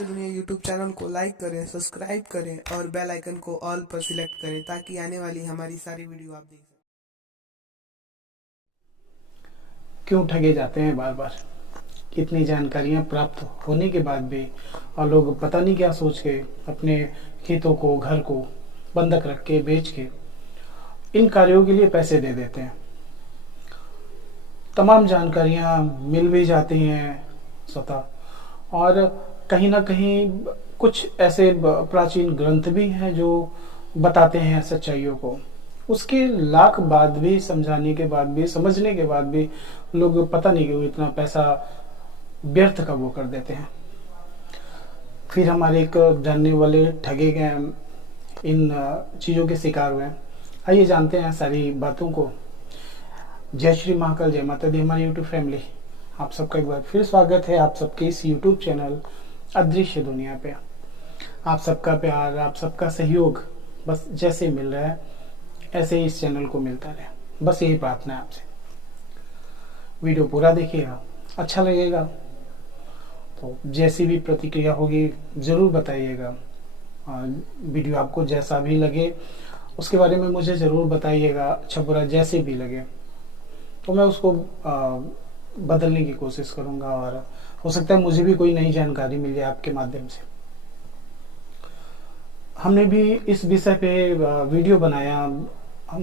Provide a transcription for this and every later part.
अदृश्य दुनिया YouTube channel को लाइक करें, सब्सक्राइब करें और बेल आइकन को ऑल पर सिलेक्ट करें ताकि आने वाली हमारी सारी वीडियो आप देख सकें। क्यों ठगे जाते हैं बार बार? कितनी जानकारियां प्राप्त होने के बाद भी और लोग पता नहीं क्या सोच के अपने खेतों को, घर को बंधक रख के, बेच के इन कार्यों के लिए पैसे दे देते हैं। तमाम जानकारियां मिल भी जाती हैं स्वतः, और कहीं ना कहीं कुछ ऐसे प्राचीन ग्रंथ भी हैं जो बताते हैं सच्चाइयों को। उसके लाख बाद भी, समझाने के बाद भी, समझने के बाद भी लोग पता नहीं क्यों इतना पैसा व्यर्थ का वो कर देते हैं। फिर हमारे एक जानने वाले ठगे गए, इन चीज़ों के शिकार हुए। आइए जानते हैं सारी बातों को। जय श्री महाकाल, जय माता दी हमारी यूट्यूब फैमिली। आप सबका एक बार फिर स्वागत है आप सबके इस यूट्यूब चैनल अदृश्य दुनिया पे। आप सबका प्यार, आप सबका सहयोग बस जैसे मिल रहा है ऐसे ही इस चैनल को मिलता रहे, बस यही प्रार्थना है आपसे। वीडियो पूरा देखिएगा, अच्छा लगेगा तो जैसी भी प्रतिक्रिया होगी ज़रूर बताइएगा। वीडियो आपको जैसा भी लगे उसके बारे में मुझे ज़रूर बताइएगा, अच्छा बुरा जैसे भी लगे तो मैं उसको बदलने की कोशिश करूँगा, और हो सकता है मुझे भी कोई नई जानकारी मिल जाए आपके माध्यम से। हमने भी इस विषय पे वीडियो बनाया,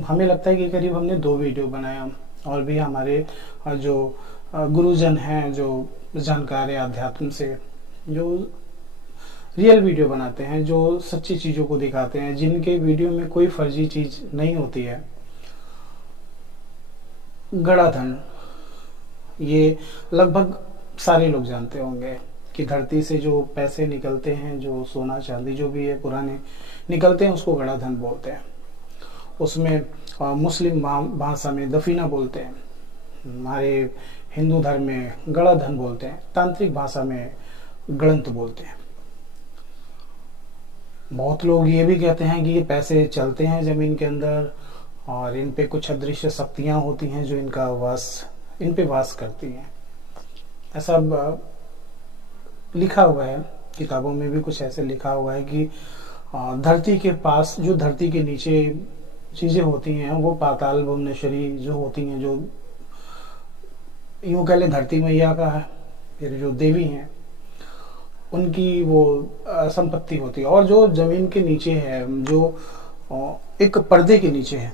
हमें लगता है कि करीब हमने 2 वीडियो बनाया, और भी हमारे जो गुरुजन हैं, जो जानकार है अध्यात्म से, जो रियल वीडियो बनाते हैं, जो सच्ची चीज़ों को दिखाते हैं, जिनके वीडियो में कोई फर्जी चीज़ नहीं होती है। गड़ा धन, ये लगभग सारे लोग जानते होंगे कि धरती से जो पैसे निकलते हैं, जो सोना चांदी जो भी है पुराने निकलते हैं, उसको गड़ा धन बोलते हैं। उसमें मुस्लिम भाषा में दफीना बोलते हैं, हमारे हिंदू धर्म में गड़ा धन बोलते हैं, तांत्रिक भाषा में गणंत बोलते हैं। बहुत लोग ये भी कहते हैं कि ये पैसे चलते हैं ज़मीन के अंदर और इन पे कुछ अदृश्य शक्तियाँ होती हैं जो इन पे वास करती हैं। ऐसा लिखा हुआ है, किताबों में भी कुछ ऐसे लिखा हुआ है कि धरती के पास, जो धरती के नीचे चीज़ें होती हैं, वो पाताल भुवनेश्वरी जो होती हैं, जो यूँ कह लें धरती मैया का है, फिर जो देवी हैं उनकी वो संपत्ति होती है। और जो ज़मीन के नीचे है, जो एक पर्दे के नीचे है,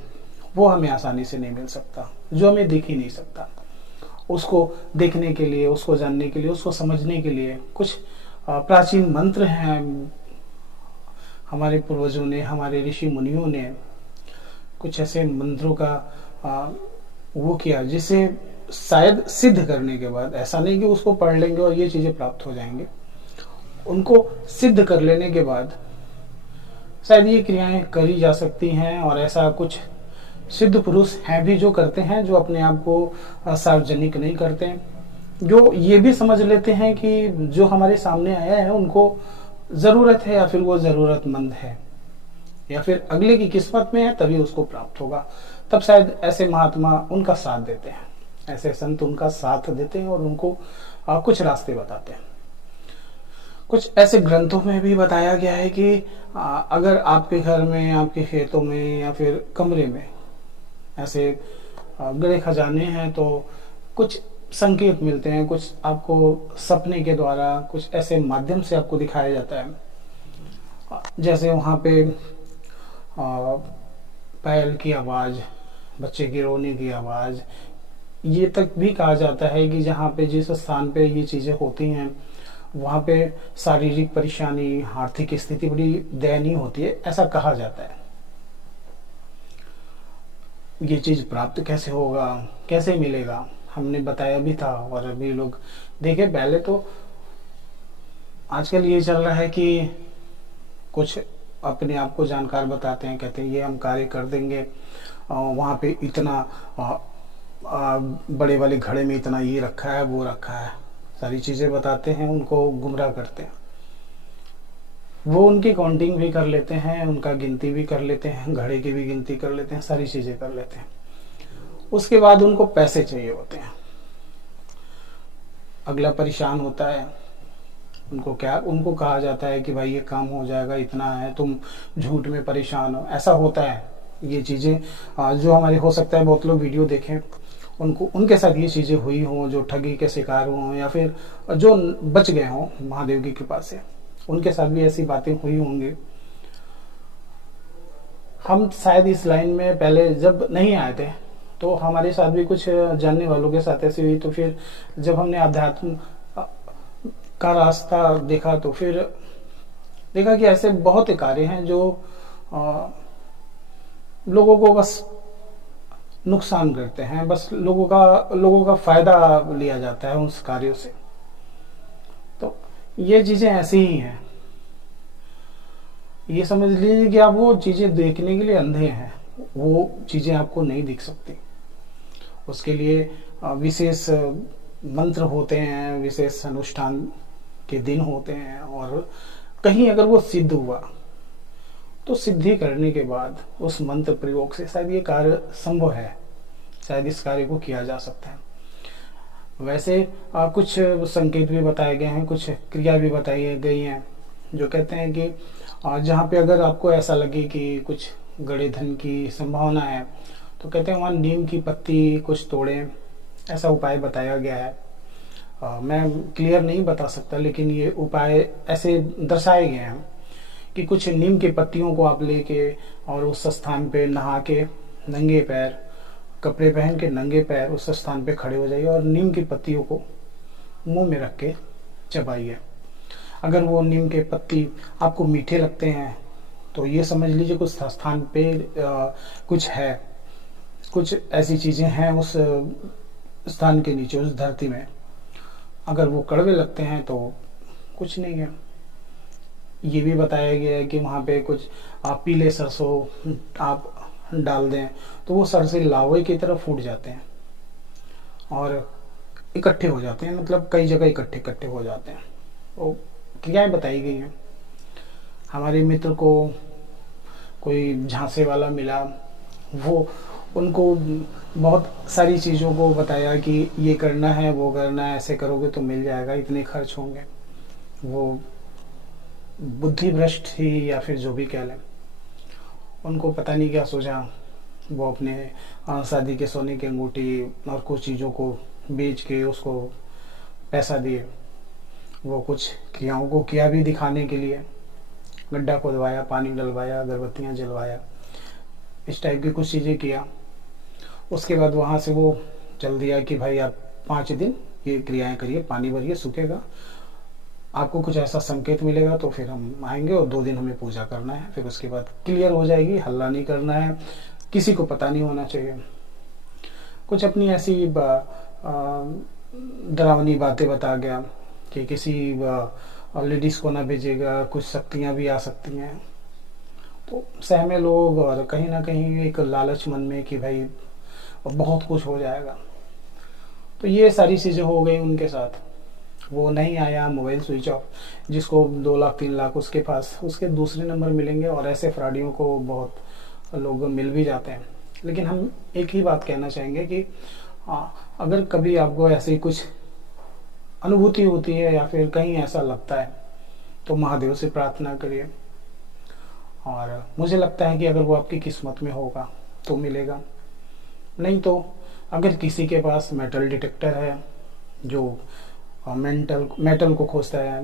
वो हमें आसानी से नहीं मिल सकता, जो हमें दिख ही नहीं सकता। उसको देखने के लिए, उसको जानने के लिए, उसको समझने के लिए कुछ प्राचीन मंत्र हैं। हमारे पूर्वजों ने, हमारे ऋषि मुनियों ने कुछ ऐसे मंत्रों का वो किया जिसे शायद सिद्ध करने के बाद, ऐसा नहीं कि उसको पढ़ लेंगे और ये चीज़ें प्राप्त हो जाएंगे, उनको सिद्ध कर लेने के बाद शायद ये क्रियाएं करी जा सकती हैं। और ऐसा कुछ सिद्ध पुरुष हैं भी जो करते हैं, जो अपने आप को सार्वजनिक नहीं करते हैं, जो ये भी समझ लेते हैं कि जो हमारे सामने आया है उनको ज़रूरत है, या फिर वो ज़रूरतमंद है, या फिर अगले की किस्मत में है तभी उसको प्राप्त होगा। तब शायद ऐसे महात्मा उनका साथ देते हैं, ऐसे संत उनका साथ देते हैं और उनको कुछ रास्ते बताते हैं। कुछ ऐसे ग्रंथों में भी बताया गया है कि अगर आपके घर में, आपके खेतों में या फिर कमरे में ऐसे गड़े खजाने हैं तो कुछ संकेत मिलते हैं, कुछ आपको सपने के द्वारा, कुछ ऐसे माध्यम से आपको दिखाया जाता है। जैसे वहाँ पे बैल की आवाज़, बच्चे के रोने की आवाज़, ये तक भी कहा जाता है कि जहाँ पे, जिस स्थान पे ये चीज़ें होती हैं, वहाँ पे शारीरिक परेशानी, आर्थिक स्थिति बड़ी दयनीय होती है, ऐसा कहा जाता है। ये चीज़ प्राप्त कैसे होगा, कैसे मिलेगा, हमने बताया भी था, और अभी लोग देखे। पहले तो आजकल ये चल रहा है कि कुछ अपने आप को जानकार बताते हैं, कहते हैं ये हम कार्य कर देंगे, वहाँ पे इतना बड़े वाले घड़े में इतना ये रखा है, वो रखा है, सारी चीज़ें बताते हैं, उनको गुमराह करते हैं। वो उनकी काउंटिंग भी कर लेते हैं, उनका गिनती भी कर लेते हैं, घड़े की भी गिनती कर लेते हैं, सारी चीज़ें कर लेते हैं। उसके बाद उनको पैसे चाहिए होते हैं। अगला परेशान होता है, उनको कहा जाता है कि भाई ये काम हो जाएगा, इतना है, तुम झूठ में परेशान हो, ऐसा होता है। ये चीज़ें जो हमारे, हो सकता है बहुत लोग वीडियो देखें, उनके साथ ये चीज़ें हुई हों, जो ठगी के शिकार हों या फिर जो बच गए हों महादेव की कृपा से, उनके साथ भी ऐसी बातें हुई होंगी। हम शायद इस लाइन में पहले जब नहीं आए थे तो हमारे साथ भी कुछ जानने वालों के साथ ऐसी हुई, तो फिर जब हमने अध्यात्म का रास्ता देखा तो फिर देखा कि ऐसे बहुत कार्य हैं जो लोगों को बस नुकसान करते हैं, बस लोगों का फायदा लिया जाता है उस कार्यों से। तो ये चीजें ऐसी ही हैं। ये समझ लीजिए कि आप वो चीजें देखने के लिए अंधे हैं, वो चीजें आपको नहीं दिख सकती। उसके लिए विशेष मंत्र होते हैं, विशेष अनुष्ठान के दिन होते हैं, और कहीं अगर वो सिद्ध हुआ तो सिद्धि करने के बाद उस मंत्र प्रयोग से शायद ये कार्य संभव है, शायद इस कार्य को किया जा सकता है। वैसे कुछ संकेत भी बताए गए हैं, कुछ क्रिया भी बताई गई हैं, जो कहते हैं कि जहाँ पे अगर आपको ऐसा लगे कि कुछ गड़े धन की संभावना है, तो कहते हैं वहाँ नीम की पत्ती कुछ तोड़ें, ऐसा उपाय बताया गया है। मैं क्लियर नहीं बता सकता, लेकिन ये उपाय ऐसे दर्शाए गए हैं कि कुछ नीम की पत्तियों को आप लेके और उस स्थान पे नहा के नंगे पैर, कपड़े पहन के नंगे पैर उस स्थान पे खड़े हो जाइए और नीम की पत्तियों को मुंह में रख के चबाइए। अगर वो नीम के पत्ती आपको मीठे लगते हैं तो ये समझ लीजिए कुछ स्थान पे कुछ है, कुछ ऐसी चीजें हैं उस स्थान के नीचे, उस धरती में। अगर वो कड़वे लगते हैं तो कुछ नहीं है। ये भी बताया गया है कि वहाँ पे कुछ आप पीले सरसों आप डाल दें तो वो सरसे लावे की तरह फूट जाते हैं और इकट्ठे हो जाते हैं, मतलब कई जगह इकट्ठे इकट्ठे हो जाते हैं। वो क्रियाएं बताई गई हैं। हमारे मित्र को कोई झांसे वाला मिला, वो उनको बहुत सारी चीज़ों को बताया कि ये करना है, वो करना है, ऐसे करोगे तो मिल जाएगा, इतने खर्च होंगे। वो बुद्धि भ्रष्ट थी या फिर जो भी कह लें, उनको पता नहीं क्या सोचा, वो अपने शादी के सोने की अंगूठी और कुछ चीज़ों को बेच के उसको पैसा दिए। वो कुछ क्रियाओं को किया भी दिखाने के लिए, गड्ढा खोदवाया, पानी डलवाया, अगरबत्तियाँ जलवाया, इस टाइप की कुछ चीज़ें किया। उसके बाद वहाँ से वो चल दिया कि भाई आप 5 दिन ये क्रियाएं करिए, पानी भरिए, सूखेगा, आपको कुछ ऐसा संकेत मिलेगा तो फिर हम आएंगे और 2 दिन हमें पूजा करना है, फिर उसके बाद क्लियर हो जाएगी, हल्ला नहीं करना है, किसी को पता नहीं होना चाहिए। कुछ अपनी ऐसी डरावनी बातें बता गया कि किसी लेडीज को ना भेजेगा, कुछ शक्तियाँ भी आ सकती हैं। तो सहमे लोग, और कहीं ना कहीं एक लालच मन में कि भाई बहुत कुछ हो जाएगा। तो ये सारी चीज़ें हो गई उनके साथ। वो नहीं आया, मोबाइल स्विच ऑफ, जिसको 2 लाख 3 लाख उसके पास उसके दूसरे नंबर मिलेंगे, और ऐसे फ्रॉडियों को बहुत लोग मिल भी जाते हैं। लेकिन हम एक ही बात कहना चाहेंगे कि अगर कभी आपको ऐसी कुछ अनुभूति होती है या फिर कहीं ऐसा लगता है तो महादेव से प्रार्थना करिए, और मुझे लगता है कि अगर वो आपकी किस्मत में होगा तो मिलेगा। नहीं तो अगर किसी के पास मेटल डिटेक्टर है जो मेटल को खोजता है,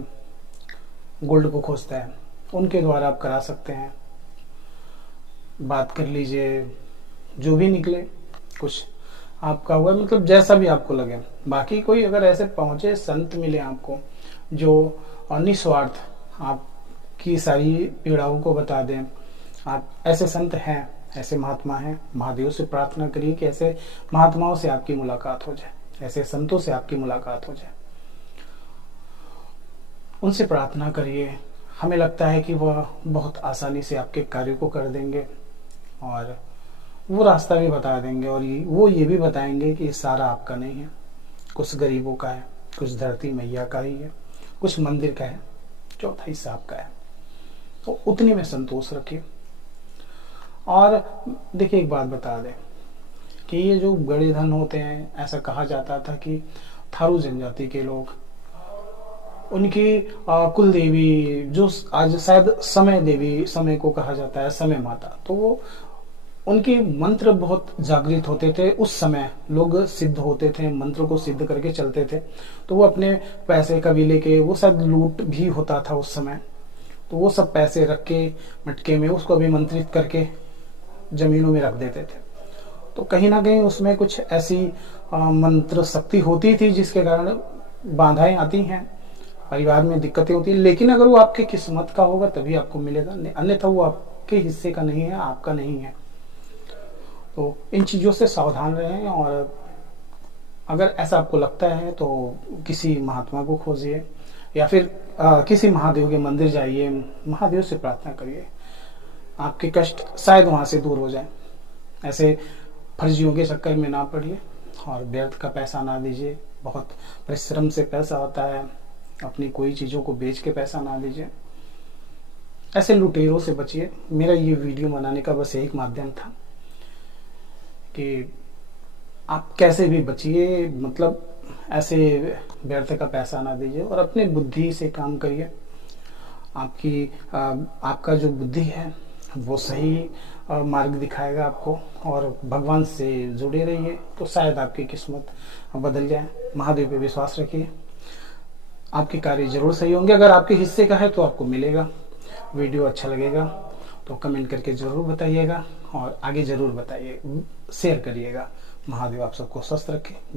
गोल्ड को खोजता है, उनके द्वारा आप करा सकते हैं। बात कर लीजिए, जो भी निकले, कुछ आपका हुआ, मतलब जैसा भी आपको लगे। बाकी कोई अगर ऐसे पहुंचे संत मिले आपको जो निस्वार्थ आपकी सारी पीड़ाओं को बता दें, आप ऐसे संत हैं, ऐसे महात्मा हैं, महादेव से प्रार्थना करिए कि ऐसे महात्माओं से आपकी मुलाकात हो जाए, ऐसे संतों से आपकी मुलाकात हो जाए। उनसे प्रार्थना करिए, हमें लगता है कि वह बहुत आसानी से आपके कार्य को कर देंगे और वो रास्ता भी बता देंगे, और वो ये भी बताएंगे कि सारा आपका नहीं है, कुछ गरीबों का है, कुछ धरती मैया का ही है, कुछ मंदिर का है, चौथा हिस्सा आपका है। तो उतनी में संतोष रखिए। और देखिए, एक बात बता दें कि ये जो गड़े धन होते हैं, ऐसा कहा जाता था कि थारू जनजाति के लोग उनकी कुल देवी जो आज शायद समय देवी, समय को कहा जाता है समय माता, तो वो उनके मंत्र बहुत जागृत होते थे। उस समय लोग सिद्ध होते थे, मंत्र को सिद्ध करके चलते थे। तो वो अपने पैसे कबीले के, वो शायद लूट भी होता था उस समय, तो वो सब पैसे रख के मटके में उसको अभिमंत्रित करके जमीनों में रख देते थे। तो कहीं ना कहीं उसमें कुछ ऐसी मंत्र शक्ति होती थी जिसके कारण बाधाएं आती हैं, परिवार में दिक्कतें होती हैं। लेकिन अगर वो आपके किस्मत का होगा तभी आपको मिलेगा, अन्यथा वो आपके हिस्से का नहीं है, आपका नहीं है। तो इन चीज़ों से सावधान रहें, और अगर ऐसा आपको लगता है तो किसी महात्मा को खोजिए, या फिर किसी महादेव के मंदिर जाइए, महादेव से प्रार्थना करिए, आपके कष्ट शायद वहाँ से दूर हो जाए। ऐसे फर्जियों के चक्कर में ना पड़िए और व्यर्थ का पैसा ना दीजिए। बहुत परिश्रम से पैसा होता है, अपनी कोई चीज़ों को बेच के पैसा ना दीजिए। ऐसे लुटेरों से बचिए। मेरा ये वीडियो बनाने का बस एक माध्यम था कि आप कैसे भी बचिए, मतलब ऐसे व्यर्थ का पैसा ना दीजिए और अपने बुद्धि से काम करिए। आपका जो बुद्धि है वो सही मार्ग दिखाएगा आपको, और भगवान से जुड़े रहिए तो शायद आपकी किस्मत बदल जाए। महादेव पे विश्वास रखिए, आपके कार्य जरूर सही होंगे। अगर आपके हिस्से का है तो आपको मिलेगा। वीडियो अच्छा लगेगा तो कमेंट करके जरूर बताइएगा, और आगे जरूर बताइए, शेयर करिएगा। महादेव आप सबको स्वस्थ रखे।